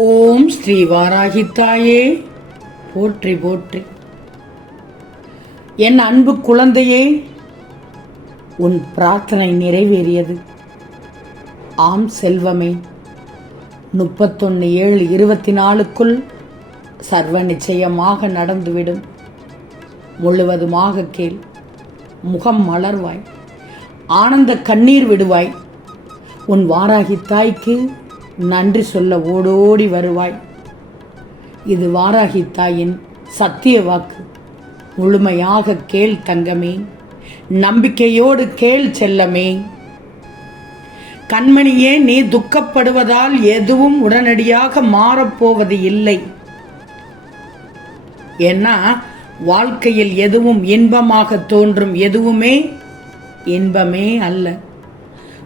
ஓம் ஸ்ரீ வாராகித்தாயே. போற்றி போற்றி. என் அன்பு குழந்தையே உன் பிரார்த்தனை நிறைவேறியது. ஆம் செல்வமே முப்பத்தொன்று ஏழு இருபத்தி நாலுக்குள் சர்வ நிச்சயமாக நடந்துவிடும். முழுவதுமாக கேள் முகம் மலர்வாய். ஆனந்த கண்ணீர் விடுவாய். உன் வாராகி தாய்க்கு நன்றி சொல்ல ஓடோடி வருவாய். இது வாராகி தாயின் சத்திய வாக்கு. முழுமையாக கேள் தங்கமே. நம்பிக்கையோடு கேள் செல்லமே. கண்மணியே நீ துக்கப்படுவதால் எதுவும் உடனடியாக மாறப்போவது இல்லை. ஏன்னா வாழ்க்கையில் எதுவும் இன்பமாக தோன்றும் எதுவுமே இன்பமே அல்ல.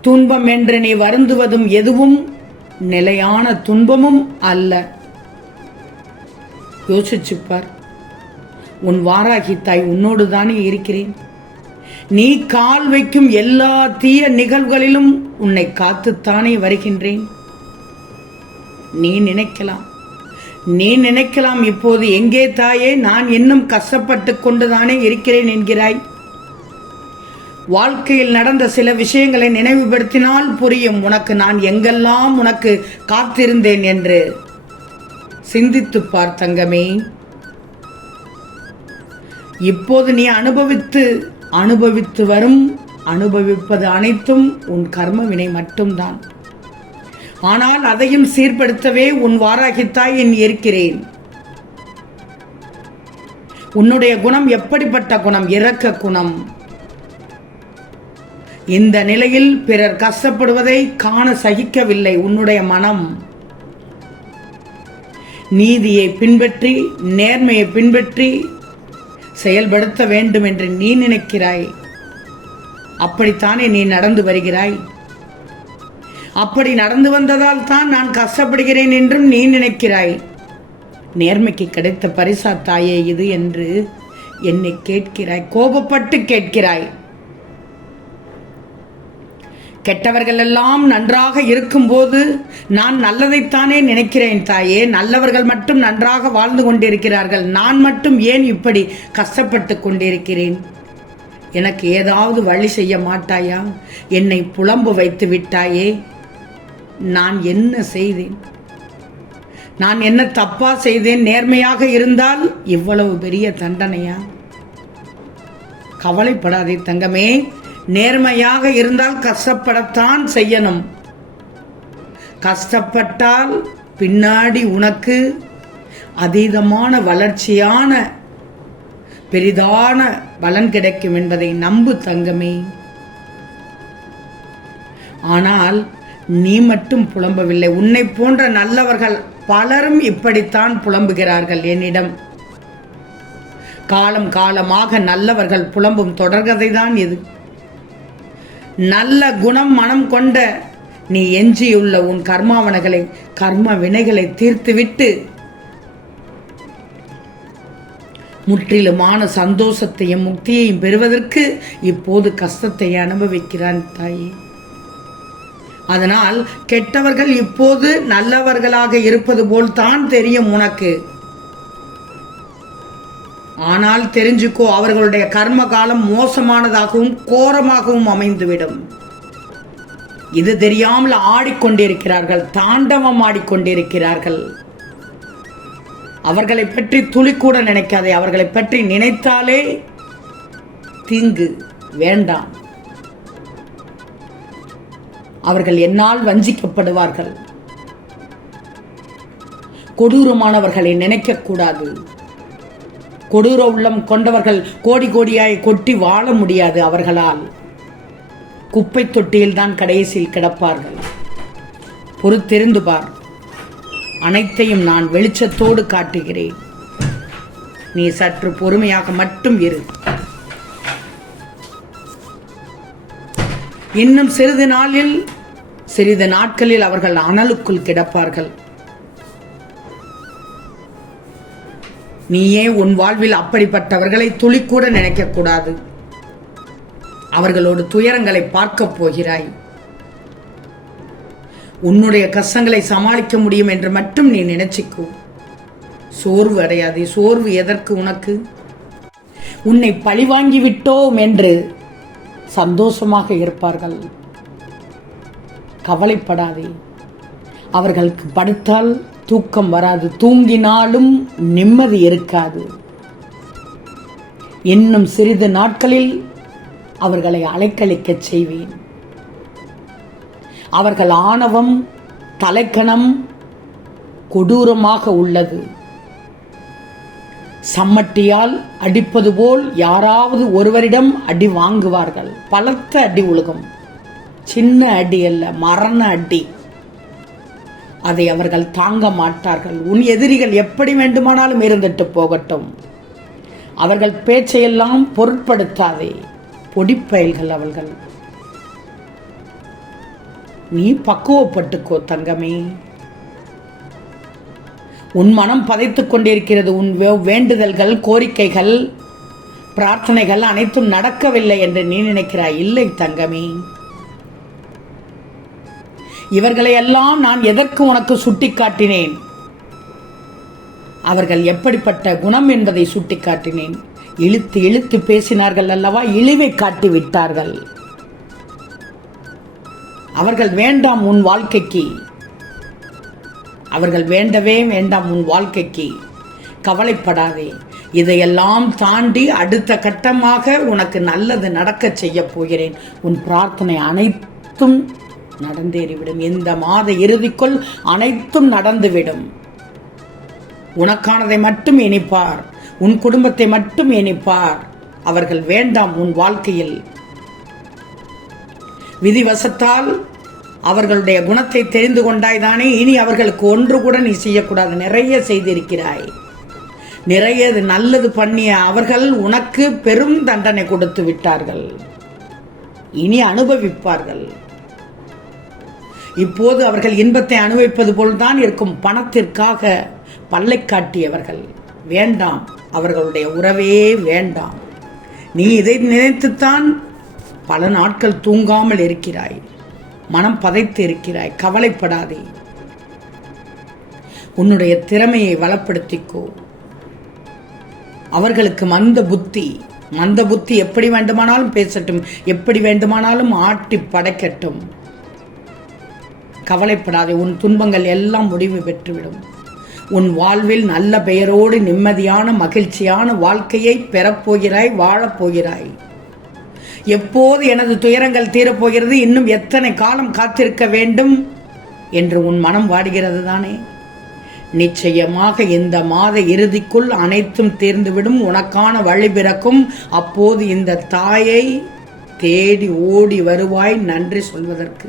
துன்பம் என்று நீ வருந்துவதும் எதுவும் நிலையான துன்பமும் அல்ல. யோசிச்சுப்பார். உன் வாராகி தாய் உன்னோடு தானே இருக்கிறேன். நீ கால் வைக்கும் எல்லா தீய நிகழ்வுகளிலும் உன்னை காத்துத்தானே வருகின்றேன். நீ நினைக்கலாம். நீ நினைக்கலாம் இப்போது எங்கே தாயே? நான் இன்னும் கஷ்டப்பட்டு கொண்டுதானே இருக்கிறேன் என்கிறாய். வாழ்க்கையில் நடந்த சில விஷயங்களை நினைவுபடுத்தினால் புரியும். உனக்கு நான் எங்கெல்லாம் உனக்கு காத்திருந்தேன் என்று சிந்தித்து பார் தங்கமே. இப்போது நீ அனுபவித்து அனுபவித்து வரும் அனுபவிப்பது அனைத்தும் உன் கர்ம வினை மட்டும்தான். ஆனால் அதையும் சீர்படுத்தவே உன் வாராகித்தாய் என் இருக்கிறேன். உன்னுடைய குணம் எப்படிப்பட்ட குணம்? இறக்க குணம். இந்த நிலையில் பிறர் கஷ்டப்படுவதை காண சகிக்கவில்லை உன்னுடைய மனம். நீதியை பின்பற்றி நேர்மையை பின்பற்றி செயல்படுத்த வேண்டும் என்று நீ நினைக்கிறாய். அப்படித்தானே நீ நடந்து வருகிறாய்? அப்படி நடந்து வந்ததால் தான் நான் கஷ்டப்படுகிறேன் என்றும் நீ நினைக்கிறாய். நேர்மைக்கு கிடைத்த பரிசா தாயே இது என்று என்னை கேட்கிறாய் கோபப்பட்டு கேட்கிறாய். கெட்டவர்கள் எல்லாம் நன்றாக இருக்கும்போது நான் நல்லதைத்தானே நினைக்கிறேன் தாயே. நல்லவர்கள் மட்டும் நன்றாக வாழ்ந்து கொண்டிருக்கிறார்கள். நான் மட்டும் ஏன் இப்படி கஷ்டப்பட்டு கொண்டிருக்கிறேன்? எனக்கு ஏதாவது வழி செய்ய மாட்டாயா? என்னை புலம்பு வைத்து விட்டாயே. நான் என்ன செய்தேன்? நான் என்ன தப்பா செய்தேன்? நேர்மையாக இருந்தால் இவ்வளவு பெரிய தண்டனையா? கவலைப்படாதே தங்கமே. நேர்மையாக இருந்தால் கஷ்டப்படத்தான் செய்யணும். கஷ்டப்பட்டால் பின்னாடி உனக்கு அதீதமான வளர்ச்சியான பெரிதான பலன் கிடைக்கும் என்பதை நம்பு தங்கமே. ஆனால் நீ மட்டும் புலம்பவில்லை. உன்னை போன்ற நல்லவர்கள் பலரும் இப்படித்தான் புலம்புகிறார்கள் என்னிடம். காலம் காலமாக நல்லவர்கள் புலம்பும் தொடர்கதைதான் இது. நல்ல குணம் மனம் கொண்ட நீ எஞ்சியுள்ள உன் கர்மாவனைகளை கர்ம வினைகளை தீர்த்துவிட்டு முற்றிலுமான சந்தோஷத்தையும் முக்தியையும் பெறுவதற்கு இப்போது கஷ்டத்தை அனுபவிக்கிறான் தாயே. அதனால் கெட்டவர்கள் இப்போது நல்லவர்களாக இருப்பது போல் தான் தெரியும் உனக்கு. ஆனால் தெரிஞ்சுக்கோ அவர்களுடைய கர்ம காலம் மோசமானதாகவும் கோரமாகவும் அமைந்துவிடும். இது தெரியாமல் ஆடிக்கொண்டிருக்கிறார்கள் தாண்டவம் ஆடிக்கொண்டிருக்கிறார்கள். அவர்களை பற்றி துளி கூட நினைக்காதே அவர்களை பற்றி நினைத்தாலே தீங்கு வேண்டாம். அவர்கள் என்னால் வஞ்சிக்கப்படுவார்கள். கொடூரமானவர்களை நினைக்கக்கூடாது. கொடூர உள்ளம் கொண்டவர்கள் கோடி கோடியாய் கொட்டி வாழ முடியாது அவர்களால். குப்பை தொட்டியில் தான் கடைசியில் கிடப்பார்கள். பொறுத்தெருந்து பார். அனைத்தையும் நான் வெளிச்சத்தோடு காட்டுகிறேன். நீ சற்று பொறுமையாக மட்டும் இரு. இன்னும் சிறிது நாளில் சிறிது நாட்களில் அவர்கள் அனலுக்குள் கிடப்பார்கள். நீயே உன் வாழ்வில் அப்படிப்பட்டவர்களை துளி கூட நினைக்கக்கூடாது. அவர்களோடு துயரங்களை பார்க்கப் போகிறாய். உன்னுடைய கஷ்டங்களை சமாளிக்க முடியும் என்று மட்டும் நீ நினைச்சிக்கோ. சோர்வு அடையாதே சோர்வு எதற்கு உனக்கு? உன்னை பழிவாங்கி விட்டோம் என்று சந்தோஷமாக இருப்பார்கள். கவலைப்படாதே. அவர்களுக்கு படுத்தால் தூக்கம் வராது. தூங்கினாலும் நிம்மதி இருக்காது. இன்னும் சிறிது நாட்களில் அவர்களை அலைக்கழிக்கச் செய்வேன். அவர்கள் ஆணவம் தலைக்கணம் கொடூரமாக உள்ளது. சம்மட்டியால் அடிப்பது போல் யாராவது ஒருவரிடம் அடி வாங்குவார்கள். பலத்த அடி உலகம் சின்ன அடி அல்ல மரண அடி. அதை அவர்கள் தாங்க மாட்டார்கள். உன் எதிரிகள் எப்படி வேண்டுமானாலும் இருந்துட்டு போகட்டும். அவர்கள் பேச்சையெல்லாம் பொருட்படுத்தாதே. பொடிப்பயல்கள் அவர்கள். நீ பக்குவப்பட்டுக்கோ தங்கமே. உன் மனம் பதைத்துக் கொண்டிருக்கிறது. உன் வே- வேண்டுதல்கள் கோரிக்கைகள் பிரார்த்தனைகள் அனைத்தும் நடக்கவில்லை என்று நீ நினைக்கிறாய். இல்லை தங்கமே. இவர்களை எல்லாம் நான் எதற்கு உனக்கு சுட்டிக்காட்டினேன்? அவர்கள் எப்படிப்பட்ட குணம் என்பதை சுட்டிக்காட்டினேன். இழுத்து இழுத்து பேசினார்கள் அல்லவா? இழிவை காட்டி விட்டார்கள். அவர்கள் வேண்டாம் உன் வாழ்க்கைக்கு. அவர்கள் வேண்டவே வேண்டாம் உன் வாழ்க்கைக்கு. கவலைப்படாதே. இதையெல்லாம் தாண்டி அடுத்த கட்டமாக உனக்கு நல்லது நடக்க செய்ய போகிறேன். உன் பிரார்த்தனை அனைத்தும் நடந்தேறிவிடும். இந்த மாத இறுதிக்குள் அனைத்தும் நடந்துவிடும். உனக்கானதை மட்டும் இனிப்பார். உன் குடும்பத்தை மட்டும் இனிப்பார். அவர்கள் வேண்டாம் உன் வாழ்க்கையில். விதிவசத்தால் அவர்களுடைய குணத்தை தெரிந்து கொண்டாய் தானே? இனி அவர்களுக்கு ஒன்று கூட நீ செய்யக்கூடாது. நிறைய செய்திருக்கிறாய். நிறைய நல்லது பண்ணிய அவர்கள் உனக்கு பெரும் தண்டனை கொடுத்து விட்டார்கள். இனி அனுபவிப்பார்கள். இப்போது அவர்கள் இன்பத்தை அனுபவிப்பது போல்தான் இருக்கும் பணத்திற்காக பல்லை காட்டியவர்கள். வேண்டாம் அவர்களுடைய உறவே வேண்டாம். நீ இதை நினைத்துத்தான் பல நாட்கள் தூங்காமல் இருக்கிறாய். மனம் பதைத்து இருக்கிறாய். கவலைப்படாதே. உன்னுடைய திறமையை வளப்படுத்திக்கோ. அவர்களுக்கு மந்த புத்தி மந்த புத்தி எப்படி வேண்டுமானாலும் பேசட்டும் எப்படி வேண்டுமானாலும் ஆட்டி படைக்கட்டும். கவலைப்படாதே உன் துன்பங்கள் எல்லாம் முடிவு பெற்றுவிடும். உன் வாழ்வில் நல்ல பெயரோடு நிம்மதியான மகிழ்ச்சியான வாழ்க்கையை பெறப்போகிறாய் வாழப்போகிறாய். எப்போது எனது துயரங்கள் தீரப்போகிறது இன்னும் எத்தனை காலம் காத்திருக்க வேண்டும் என்று உன் மனம் வாடுகிறது தானே? நிச்சயமாக இந்த மாத இறுதிக்குள் அனைத்தும் தீர்ந்துவிடும் உனக்கான வழி பிறக்கும். அப்போது இந்த தாயை தேடி ஓடி வருவாய் நன்றி சொல்வதற்கு.